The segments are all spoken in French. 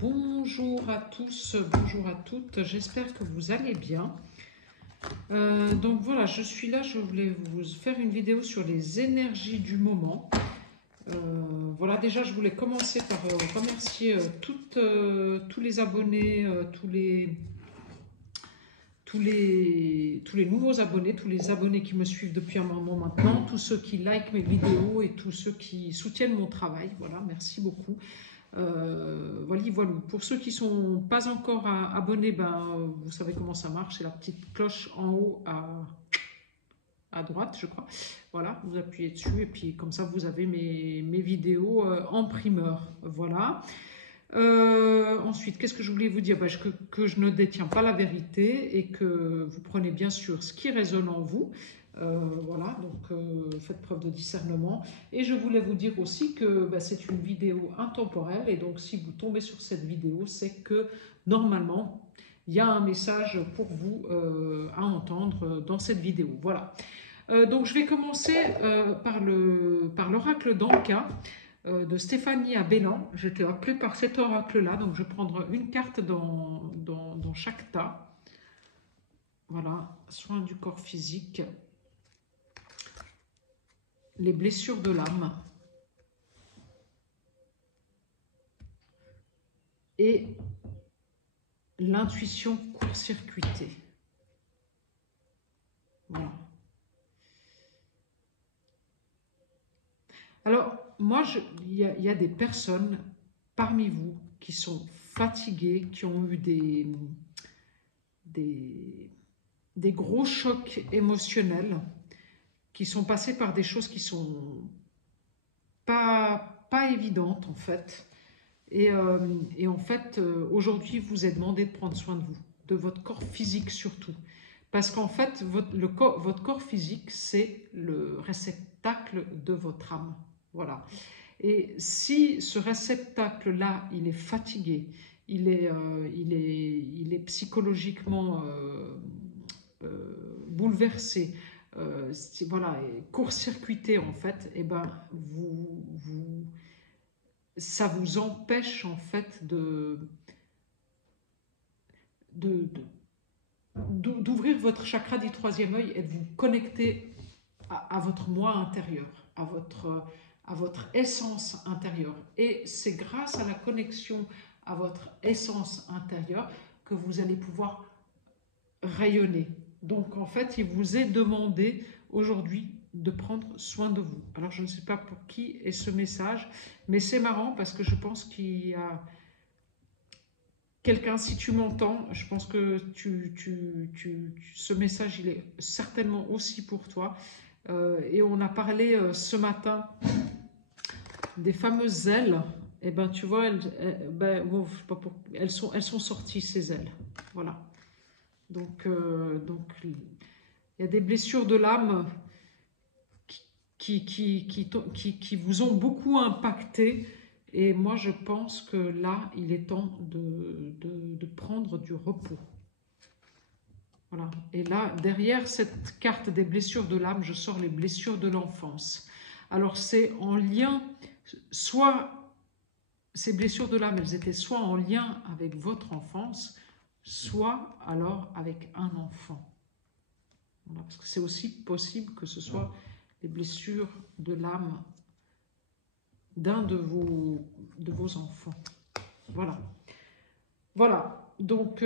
Bonjour à tous, bonjour à toutes, j'espère que vous allez bien. Donc voilà, je suis là, je voulais vous faire une vidéo sur les énergies du moment. Voilà, déjà je voulais commencer par remercier tous les abonnés, tous les nouveaux abonnés, tous les abonnés qui me suivent depuis un moment maintenant, tous ceux qui likent mes vidéos et tous ceux qui soutiennent mon travail. Voilà, merci beaucoup. Voilà, voilà. Pour ceux qui ne sont pas encore abonnés, vous savez comment ça marche, c'est la petite cloche en haut à droite, je crois. Voilà, vous appuyez dessus et puis comme ça vous avez mes vidéos en primeur. Voilà. Ensuite, qu'est-ce que je voulais vous dire? Que je ne détiens pas la vérité et que vous prenez bien sûr ce qui résonne en vous. Voilà, donc faites preuve de discernement. Et je voulais vous dire aussi que c'est une vidéo intemporelle et donc si vous tombez sur cette vidéo, c'est que normalement, il y a un message pour vous à entendre dans cette vidéo. Voilà. Donc je vais commencer par l'oracle d'Anka de Stéphanie à Bélan. J'étais appelée par cet oracle-là, donc je vais prendre une carte dans chaque tas. Voilà, soin du corps physique, les blessures de l'âme et l'intuition court-circuitée. Voilà. Alors, moi, il y a des personnes parmi vous qui sont fatiguées, qui ont eu des gros chocs émotionnels, qui sont passés par des choses qui sont pas évidentes en fait. Et en fait, aujourd'hui, vous est demandé de prendre soin de vous, de votre corps physique surtout. Parce qu'en fait, votre corps physique, c'est le réceptacle de votre âme. Voilà. Et si ce réceptacle-là, il est fatigué, il est psychologiquement bouleversé, voilà, court-circuité en fait, et ça vous empêche en fait d'ouvrir votre chakra du troisième œil et de vous connecter à votre moi intérieur, à votre essence intérieure. Et c'est grâce à la connexion à votre essence intérieure que vous allez pouvoir rayonner. Donc en fait, il vous est demandé aujourd'hui de prendre soin de vous. Alors je ne sais pas pour qui est ce message, mais c'est marrant parce que je pense qu'il y a quelqu'un, si tu m'entends, je pense que ce message, il est certainement aussi pour toi. Et on a parlé ce matin des fameuses ailes. Et ben tu vois, elles sont sorties ces ailes. Voilà. Donc il y a des blessures de l'âme qui vous ont beaucoup impacté. Et moi, je pense que là, il est temps de prendre du repos. Voilà. Et là, derrière cette carte des blessures de l'âme, je sors les blessures de l'enfance. Alors, c'est en lien, soit ces blessures de l'âme, elles étaient soit en lien avec votre enfance, soit alors avec un enfant. Voilà, parce que c'est aussi possible que ce soit les blessures de l'âme d'un de vos enfants. Voilà. Voilà. Donc,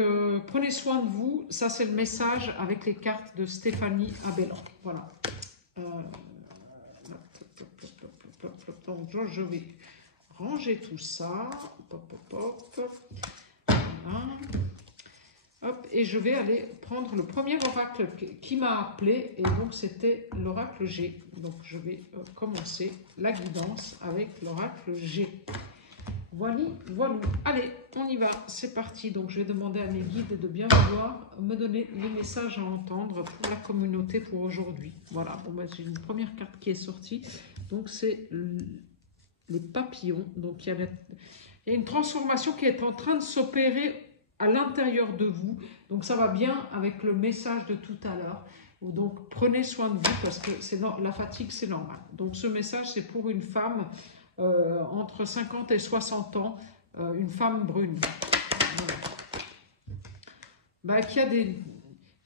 prenez soin de vous. Ça, c'est le message avec les cartes de Stéphanie Abellan. Voilà. Donc, je vais ranger tout ça. Voilà. Hop, et je vais aller prendre le premier oracle qui m'a appelé, et donc c'était l'oracle G. Donc je vais commencer la guidance avec l'oracle G. Voilà, voilà. Allez, on y va, c'est parti. Donc je vais demander à mes guides de bien vouloir me donner les messages à entendre pour la communauté pour aujourd'hui. Voilà, bon, j'ai une première carte qui est sortie. Donc c'est les papillons. Donc il y a une transformation qui est en train de s'opérer à l'intérieur de vous. Donc ça va bien avec le message de tout à l'heure. Donc prenez soin de vous parce que la fatigue c'est normal. Donc ce message c'est pour une femme entre 50 et 60 ans une femme brune. Voilà. Bah, il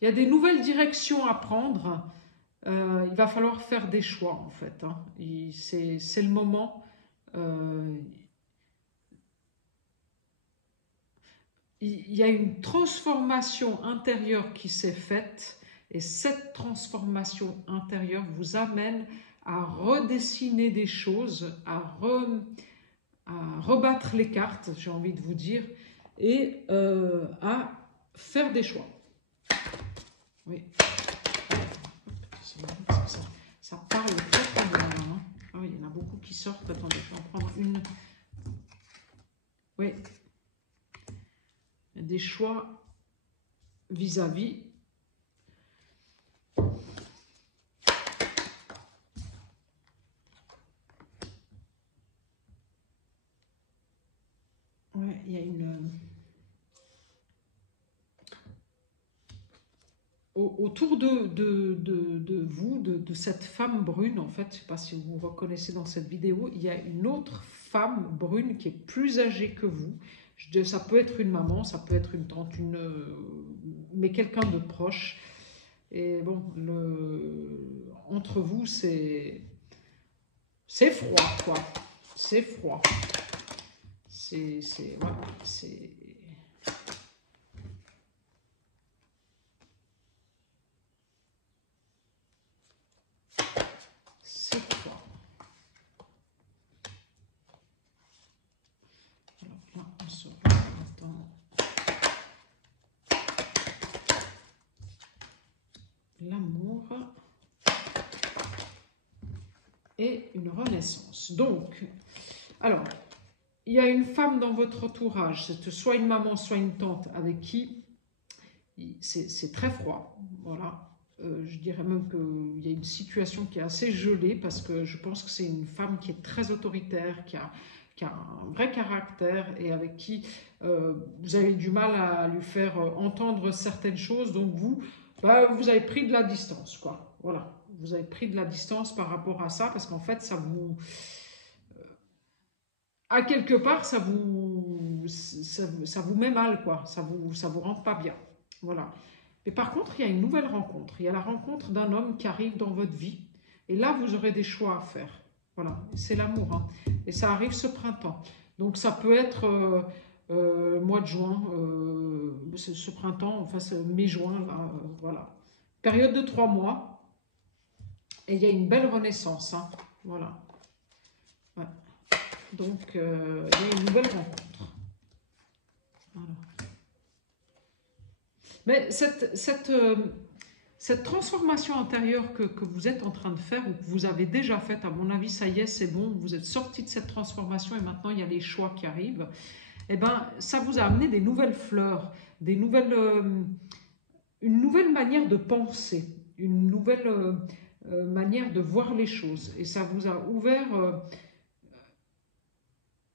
y a des nouvelles directions à prendre. Il va falloir faire des choix, en fait. Hein. C'est le moment. Il y a une transformation intérieure qui s'est faite. Et cette transformation intérieure vous amène à redessiner des choses, à rebattre les cartes, j'ai envie de vous dire, et à faire des choix. Oui. Ça parle très très bien. Hein. Ah oui, il y en a beaucoup qui sortent. Attendez, je vais en prendre une. Oui. Des choix vis-à-vis. Ouais, il y a une... Autour de vous, de cette femme brune, en fait, je ne sais pas si vous vous reconnaissez dans cette vidéo, il y a une autre femme brune qui est plus âgée que vous. Ça peut être une maman, ça peut être une tante, mais quelqu'un de proche. Et bon, entre vous, c'est froid, quoi. C'est froid. C'est froid. Alors là, on se attend. L'amour et une renaissance. Donc, alors, il y a une femme dans votre entourage, c'est soit une maman, soit une tante, avec qui c'est très froid. Voilà. Je dirais même qu'il y a une situation qui est assez gelée, parce que je pense que c'est une femme qui est très autoritaire, qui a un vrai caractère, et avec qui vous avez du mal à lui faire entendre certaines choses. Donc vous avez pris de la distance, quoi. Voilà. Vous avez pris de la distance par rapport à ça, parce qu'en fait, ça vous... à quelque part, ça vous met mal, quoi. Ça vous rend pas bien. Voilà. Mais par contre, il y a une nouvelle rencontre. Il y a la rencontre d'un homme qui arrive dans votre vie. Et là, vous aurez des choix à faire. Voilà. C'est l'amour. Hein. Et ça arrive ce printemps. Donc, ça peut être mois de juin, ce printemps, enfin, mai-juin, là, voilà. Période de 3 mois. Et il y a une belle renaissance. Hein. Voilà. Ouais. Donc, il y a une nouvelle rencontre. Voilà. Mais cette transformation intérieure que vous êtes en train de faire, ou que vous avez déjà faite, à mon avis, ça y est, c'est bon, vous êtes sorti de cette transformation et maintenant il y a les choix qui arrivent, eh bien, ça vous a amené des nouvelles fleurs, une nouvelle manière de penser, une nouvelle manière de voir les choses. Et ça vous a ouvert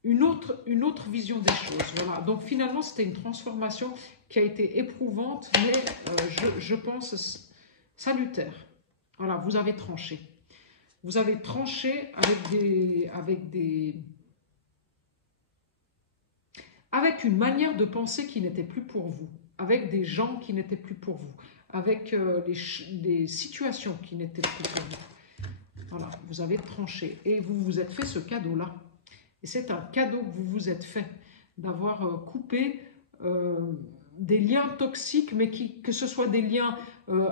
une autre vision des choses. Voilà. Donc finalement, c'était une transformation qui a été éprouvante, mais je pense salutaire. Voilà, vous avez tranché. Vous avez tranché avec une manière de penser qui n'était plus pour vous, avec des gens qui n'étaient plus pour vous, avec des situations qui n'étaient plus pour vous. Voilà, vous avez tranché et vous vous êtes fait ce cadeau-là. Et c'est un cadeau que vous vous êtes fait, d'avoir coupé des liens toxiques, mais que ce soit des liens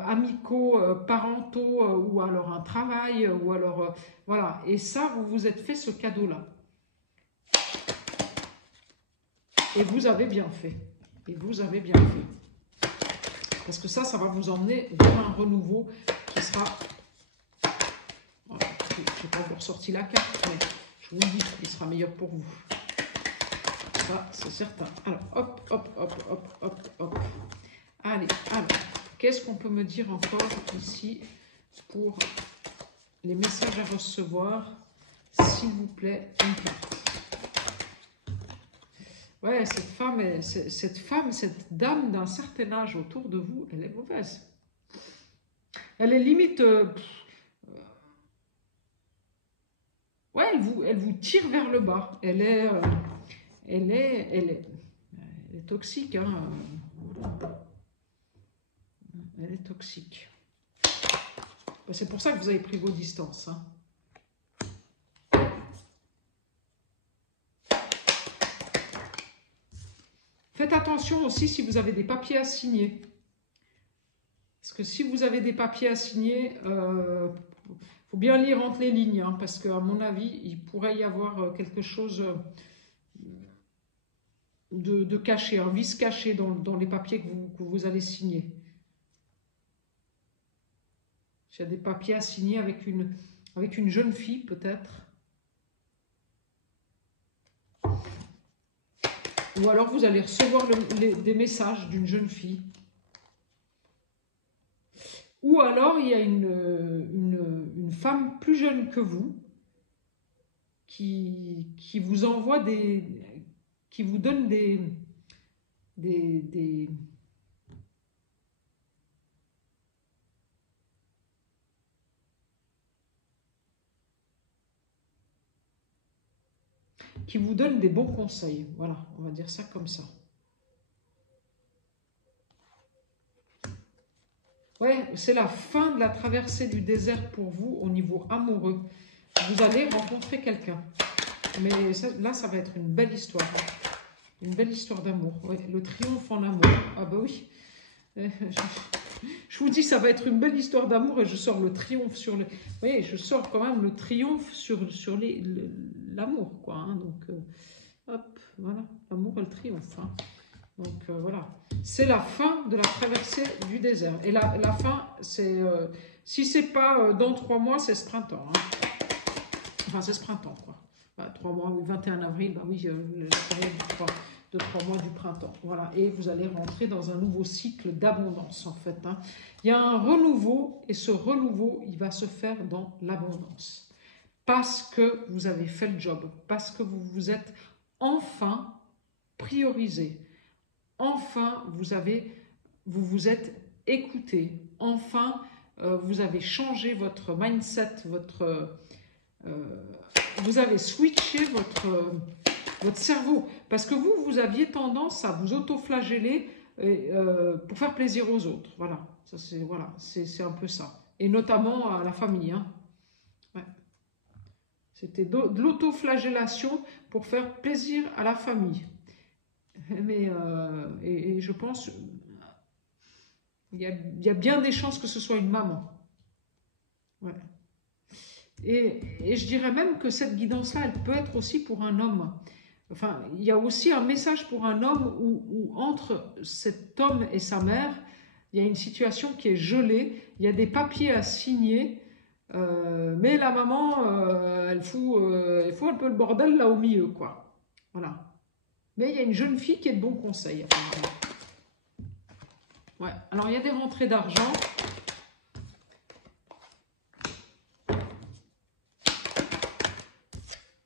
amicaux, parentaux, ou alors un travail, ou alors... voilà, et ça, vous vous êtes fait ce cadeau-là. Et vous avez bien fait. Et vous avez bien fait. Parce que ça va vous emmener vers un renouveau qui sera... Voilà, je n'ai pas encore sorti la carte, mais je vous le dis, il sera meilleur pour vous. Ça, c'est certain. Alors, hop, hop, hop, hop, hop, hop. Allez, alors, qu'est-ce qu'on peut me dire encore ici pour les messages à recevoir? S'il vous plaît, une carte. Ouais, cette dame d'un certain âge autour de vous, elle est mauvaise. Elle est limite... ouais, elle vous tire vers le bas. Elle elle est toxique. Hein. Elle est toxique. C'est pour ça que vous avez pris vos distances. Hein. Faites attention aussi si vous avez des papiers à signer. Parce que si vous avez des papiers à signer, faut bien lire entre les lignes. Hein, parce qu'à mon avis, il pourrait y avoir quelque chose de caché, un vice caché dans les papiers que vous allez signer. Il y a des papiers à signer avec une jeune fille, peut-être. Ou alors vous allez recevoir des messages d'une jeune fille. Ou alors il y a une femme plus jeune que vous qui vous envoie qui vous donne qui vous donne des bons conseils. Voilà, on va dire ça comme ça. Ouais, c'est la fin de la traversée du désert pour vous au niveau amoureux. Vous allez rencontrer quelqu'un. Mais ça, là, ça va être une belle histoire. Une belle histoire d'amour. Ouais, le triomphe en amour. Ah bah oui. Je vous dis, ça va être une belle histoire d'amour et je sors le triomphe sur le... Vous voyez, je sors quand même le triomphe sur l'amour, quoi. Hein, donc, hop, voilà. L'amour et le triomphe. Hein. Donc, voilà. C'est la fin de la traversée du désert. Et la fin, c'est... si c'est pas dans 3 mois, c'est ce printemps. Hein. Enfin, c'est ce printemps, quoi. Bah, 3 mois, oui, 21 avril, bah oui, la période de 3 mois du printemps. Voilà, et vous allez rentrer dans un nouveau cycle d'abondance, en fait. Hein. Il y a un renouveau, et ce renouveau, il va se faire dans l'abondance. Parce que vous avez fait le job, parce que vous vous êtes enfin priorisé. Enfin, vous vous êtes écouté. Enfin, vous avez changé votre mindset, vous avez switché votre cerveau. Parce que vous aviez tendance à vous auto-flageller pour faire plaisir aux autres. Voilà, c'est un peu ça. Et notamment à la famille. Hein. Ouais. C'était de l'auto-flagellation pour faire plaisir à la famille. Mais, et je pense, il y a bien des chances que ce soit une maman. Ouais. Et je dirais même que cette guidance-là, elle peut être aussi pour un homme. Enfin, il y a aussi un message pour un homme où entre cet homme et sa mère, il y a une situation qui est gelée, il y a des papiers à signer, mais la maman, elle fout un peu le bordel là au milieu, quoi. Voilà. Mais il y a une jeune fille qui est de bons conseils, apparemment. Ouais. Alors, il y a des rentrées d'argent.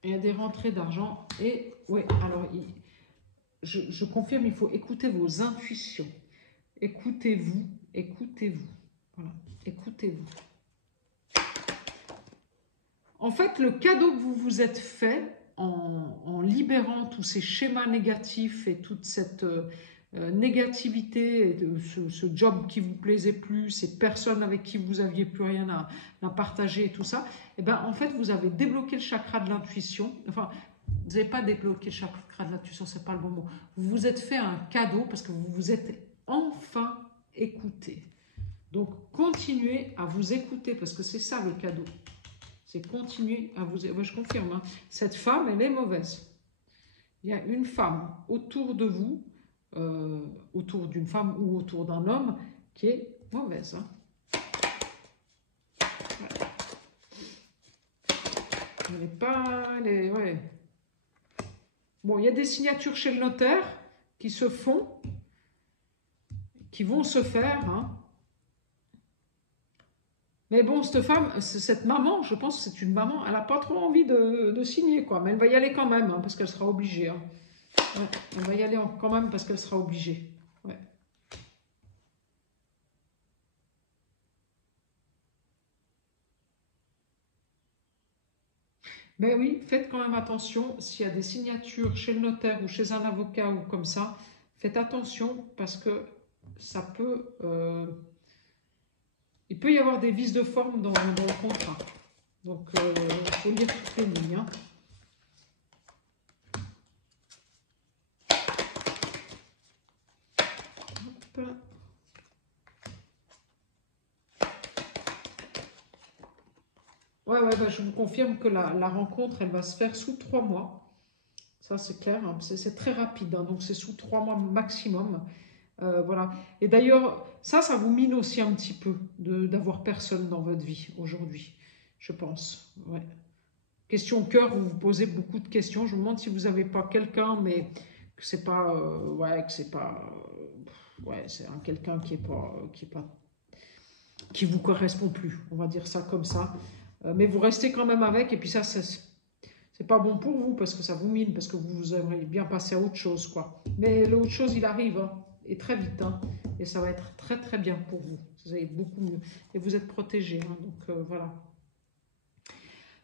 Il y a des rentrées d'argent. Et, ouais, alors, je confirme, il faut écouter vos intuitions. Écoutez-vous, écoutez-vous. Voilà, écoutez-vous. En fait, le cadeau que vous vous êtes fait en libérant tous ces schémas négatifs et toute cette négativité, et ce job qui vous plaisait plus, ces personnes avec qui vous aviez plus rien à partager et tout ça, et ben en fait, vous avez débloqué le chakra de l'intuition. Enfin, vous n'avez pas débloqué le chakra de l'intuition, c'est pas le bon mot. Vous vous êtes fait un cadeau parce que vous vous êtes enfin écouté. Donc, continuez à vous écouter parce que c'est ça le cadeau. C'est continuer à vous... Moi, je confirme, hein, cette femme, elle est mauvaise. Il y a une femme autour de vous, autour d'une femme ou autour d'un homme, qui est mauvaise. Hein. Ouais. Elle n'est pas... ouais. Bon, il y a des signatures chez le notaire qui se font, qui vont se faire, hein. Mais bon, cette femme, cette maman, je pense que c'est une maman, elle n'a pas trop envie de signer, quoi. Mais elle va y aller quand même, hein, parce qu'elle sera obligée. Hein. Ouais, elle va y aller quand même parce qu'elle sera obligée. Ouais. Mais oui, faites quand même attention, s'il y a des signatures chez le notaire ou chez un avocat ou comme ça, faites attention parce que ça peut, il peut y avoir des vices de forme dans le contrat. Donc, il faut lire toutes les lignes. Hein. Hop. Ouais, bah, je vous confirme que la rencontre, elle va se faire sous 3 mois. Ça, c'est clair, hein. C'est très rapide, hein. Donc c'est sous 3 mois maximum. Voilà. Et d'ailleurs, ça vous mine aussi un petit peu d'avoir personne dans votre vie aujourd'hui, je pense. Ouais. Question cœur, vous vous posez beaucoup de questions. Je me demande si vous n'avez pas quelqu'un, mais que c'est pas, ouais, que c'est pas, ouais, c'est un quelqu'un qui vous correspond plus. On va dire ça comme ça. Mais vous restez quand même avec, et puis ça c'est pas bon pour vous parce que ça vous mine, parce que vous aimeriez bien passer à autre chose, quoi. Mais l'autre chose, il arrive, hein, et très vite, hein, et ça va être très très bien pour vous. Vous allez beaucoup mieux et vous êtes protégé, hein, donc voilà.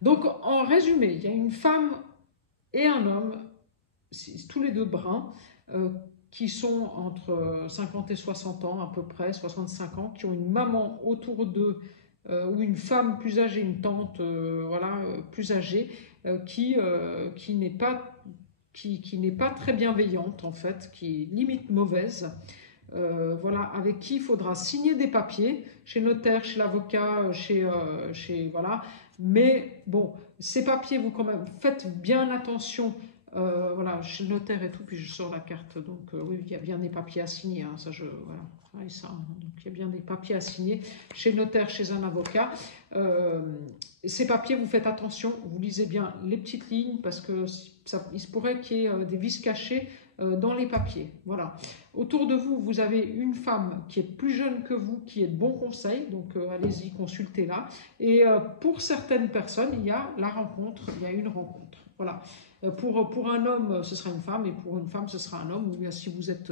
Donc en résumé, il y a une femme et un homme, tous les deux bruns, qui sont entre 50 et 60 ans à peu près, 65 ans, qui ont une maman autour d'eux, ou une femme plus âgée, une tante, voilà, plus âgée, qui n'est pas, qui n'est pas très bienveillante en fait, qui est limite mauvaise, voilà, avec qui il faudra signer des papiers, chez notaire, chez l'avocat, voilà. Mais bon, ces papiers, vous quand même faites bien attention, voilà, chez le notaire et tout, puis je sors la carte, donc oui, il y a bien des papiers à signer, hein, ça voilà. Et ça, hein, donc il y a bien des papiers à signer chez le notaire, chez un avocat. Ces papiers, vous faites attention, vous lisez bien les petites lignes parce que il se pourrait qu'il y ait des vices cachés dans les papiers. Voilà. Autour de vous, vous avez une femme qui est plus jeune que vous, qui est de bons conseils, donc allez-y, consultez-la. Et pour certaines personnes, il y a la rencontre, il y a une rencontre. Voilà. Pour un homme, ce sera une femme, et pour une femme, ce sera un homme. Ou bien si vous êtes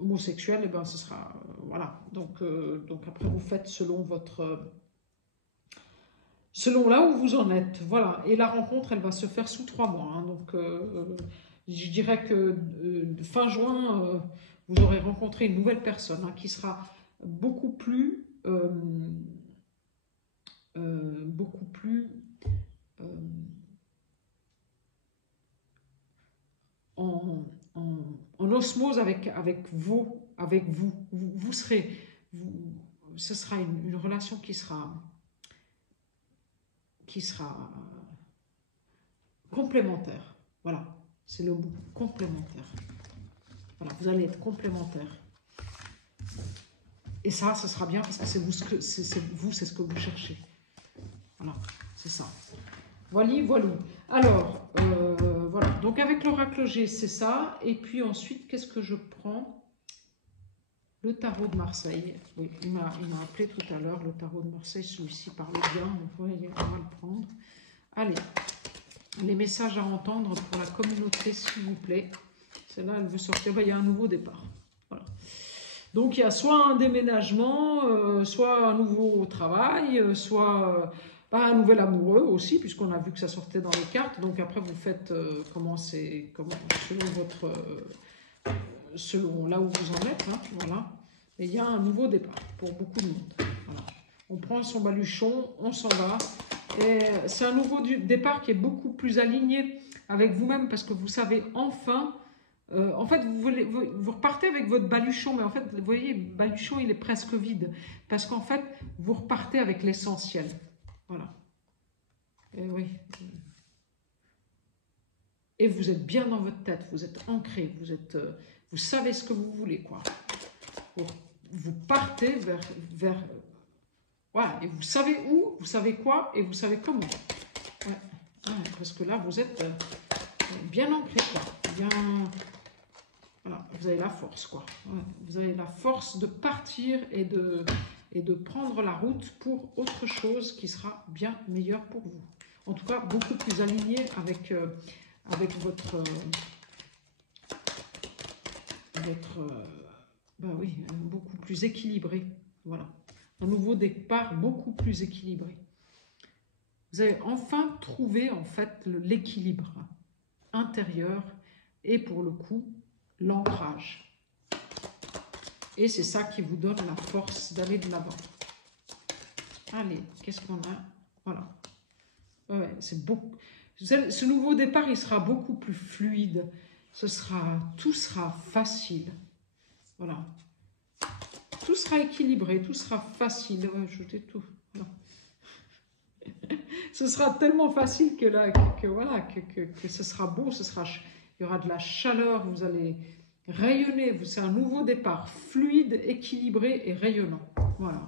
homosexuel, et ben ce sera voilà. Donc après vous faites selon selon là où vous en êtes. Voilà. Et la rencontre, elle va se faire sous 3 mois. Hein. Donc je dirais que fin juin, vous aurez rencontré une nouvelle personne, hein, qui sera beaucoup plus beaucoup plus en, en osmose avec vous, vous serez, ce sera une relation qui sera complémentaire. Voilà, c'est le mot, complémentaire. Voilà, vous allez être complémentaire. Et ça, ce sera bien parce que c'est vous, c'est ce que vous cherchez. Voilà, c'est ça. Voilà. Alors, voilà. Donc avec l'oracle G, c'est ça. Et puis ensuite, qu'est-ce que je prends? Le tarot de Marseille. Oui, il m'a appelé tout à l'heure. Le tarot de Marseille, celui-ci parle bien. Donc, on va le prendre. Allez, les messages à entendre pour la communauté, s'il vous plaît. Celle-là, elle veut sortir. Il y a un nouveau départ. Voilà. Donc, il y a soit un déménagement, soit un nouveau travail, soit un nouvel amoureux aussi, puisqu'on a vu que ça sortait dans les cartes. Donc, après, vous faites selon là où vous en êtes. Hein, voilà. Et il y a un nouveau départ pour beaucoup de monde. Voilà. On prend son baluchon, on s'en va. Et c'est un nouveau départ qui est beaucoup plus aligné avec vous-même parce que vous savez enfin... en fait, vous repartez avec votre baluchon, mais en fait, vous voyez, le baluchon, il est presque vide. Parce qu'en fait, vous repartez avec l'essentiel. Voilà. Et oui. Et vous êtes bien dans votre tête, vous êtes ancré, vous savez ce que vous voulez, quoi. Vous partez vers voilà, et vous savez où, vous savez quoi, et vous savez comment. Ouais. Ouais, parce que là, vous êtes bien ancré, quoi. Bien... Voilà, vous avez la force, quoi. Ouais, vous avez la force de partir et de prendre la route pour autre chose qui sera bien meilleure pour vous. En tout cas, beaucoup plus aligné avec votre ben oui, beaucoup plus équilibré. Voilà. Un nouveau départ beaucoup plus équilibré. Vous avez enfin trouvé en fait l'équilibre intérieur et pour le coup l'ancrage. Et c'est ça qui vous donne la force d'aller de l'avant. Allez, qu'est-ce qu'on a? Voilà. Ouais, c'est beaucoup. Ce nouveau départ, il sera beaucoup plus fluide. Tout sera facile. Voilà. Tout sera équilibré, tout sera facile. Ouais, je tout. Voilà. Ce sera tellement facile que là, voilà, que ce sera beau, il y aura de la chaleur, vous allez rayonner. C'est un nouveau départ, fluide, équilibré et rayonnant. Voilà.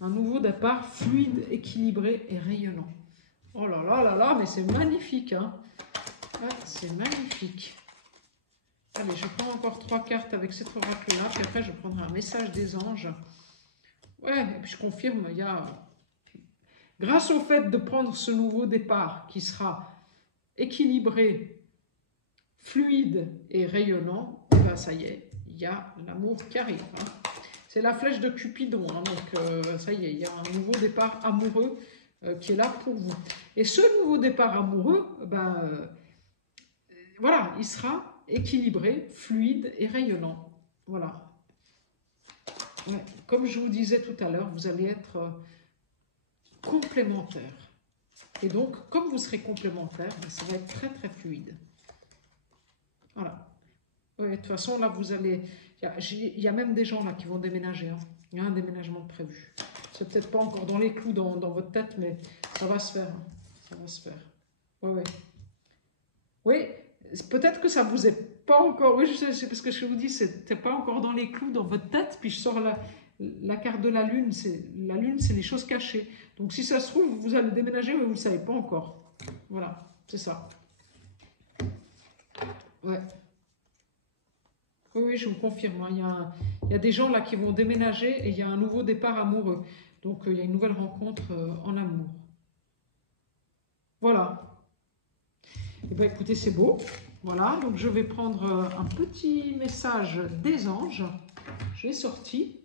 Un nouveau départ, fluide, équilibré et rayonnant. Oh là là là là, mais c'est magnifique, hein. Ouais, c'est magnifique. Allez, je prends encore 3 cartes avec cet oracle-là, puis après je prendrai un message des anges. Ouais, et puis je confirme, il y a... Grâce au fait de prendre ce nouveau départ qui sera équilibré, fluide et rayonnant, ben ça y est, il y a l'amour qui arrive. Hein. C'est la flèche de Cupidon, hein, donc ça y est, il y a un nouveau départ amoureux qui est là pour vous. Et ce nouveau départ amoureux, voilà, il sera équilibré, fluide et rayonnant. Voilà. Ouais, comme je vous disais tout à l'heure, vous allez être complémentaires. Et donc, comme vous serez complémentaires, ça va être très très fluide. Voilà. Ouais, de toute façon, là, vous allez... Il y a même des gens là qui vont déménager. Hein. Il y a un déménagement de prévu. C'est peut-être pas encore dans les clous dans votre tête, mais ça va se faire. Hein. Ça va se faire. Oui, oui. Oui, peut-être que ça vous est pas encore... Oui, je sais parce que je vous dis, c'était pas encore dans les clous dans votre tête. Puis je sors la carte de la lune. La lune, c'est les choses cachées. Donc si ça se trouve, vous allez déménager, mais vous ne le savez pas encore. Voilà, c'est ça. Ouais. Oui, oui, je vous confirme. Hein, il y a des gens là qui vont déménager et il y a un nouveau départ amoureux. Donc, il y a une nouvelle rencontre en amour. Voilà. Eh bien, écoutez, c'est beau. Voilà, donc je vais prendre un petit message des anges. J'ai sorti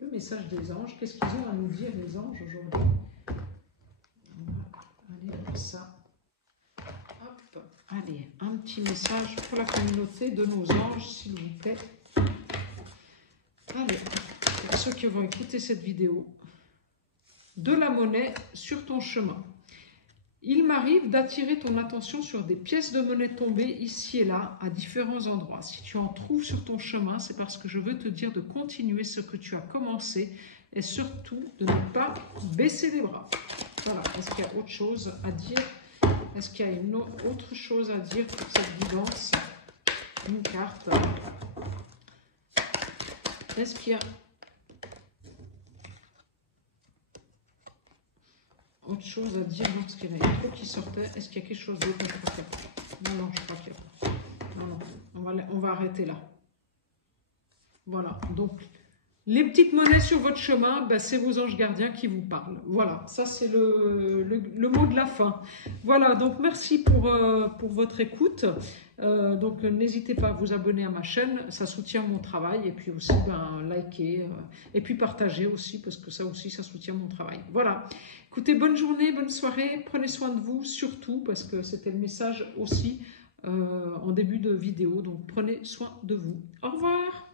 le message des anges. Qu'est-ce qu'ils ont à nous dire, les anges, aujourd'hui? Allez, voir ça. Allez, un petit message pour la communauté de nos anges, s'il vous plaît. Allez, pour ceux qui vont écouter cette vidéo. De la monnaie sur ton chemin. Il m'arrive d'attirer ton attention sur des pièces de monnaie tombées ici et là, à différents endroits. Si tu en trouves sur ton chemin, c'est parce que je veux te dire de continuer ce que tu as commencé et surtout de ne pas baisser les bras. Voilà, est-ce qu'il y a autre chose à dire? Est-ce qu'il y a une autre chose à dire pour cette guidance? Une carte. Est-ce qu'il y a autre chose à dire? Non, parce qu'il y en avait trop qui sortaient. Est-ce qu'il y a quelque chose d'autre? Non, non, je crois qu'il y a... Non, non, on va arrêter là. Voilà, donc... Les petites monnaies sur votre chemin, ben, c'est vos anges gardiens qui vous parlent. Voilà, ça c'est le mot de la fin. Voilà, donc merci pour votre écoute. Donc n'hésitez pas à vous abonner à ma chaîne, ça soutient mon travail. Et puis aussi, liker et puis partager aussi, parce que ça aussi, ça soutient mon travail. Voilà, écoutez, bonne journée, bonne soirée. Prenez soin de vous, surtout, parce que c'était le message aussi en début de vidéo. Donc prenez soin de vous. Au revoir.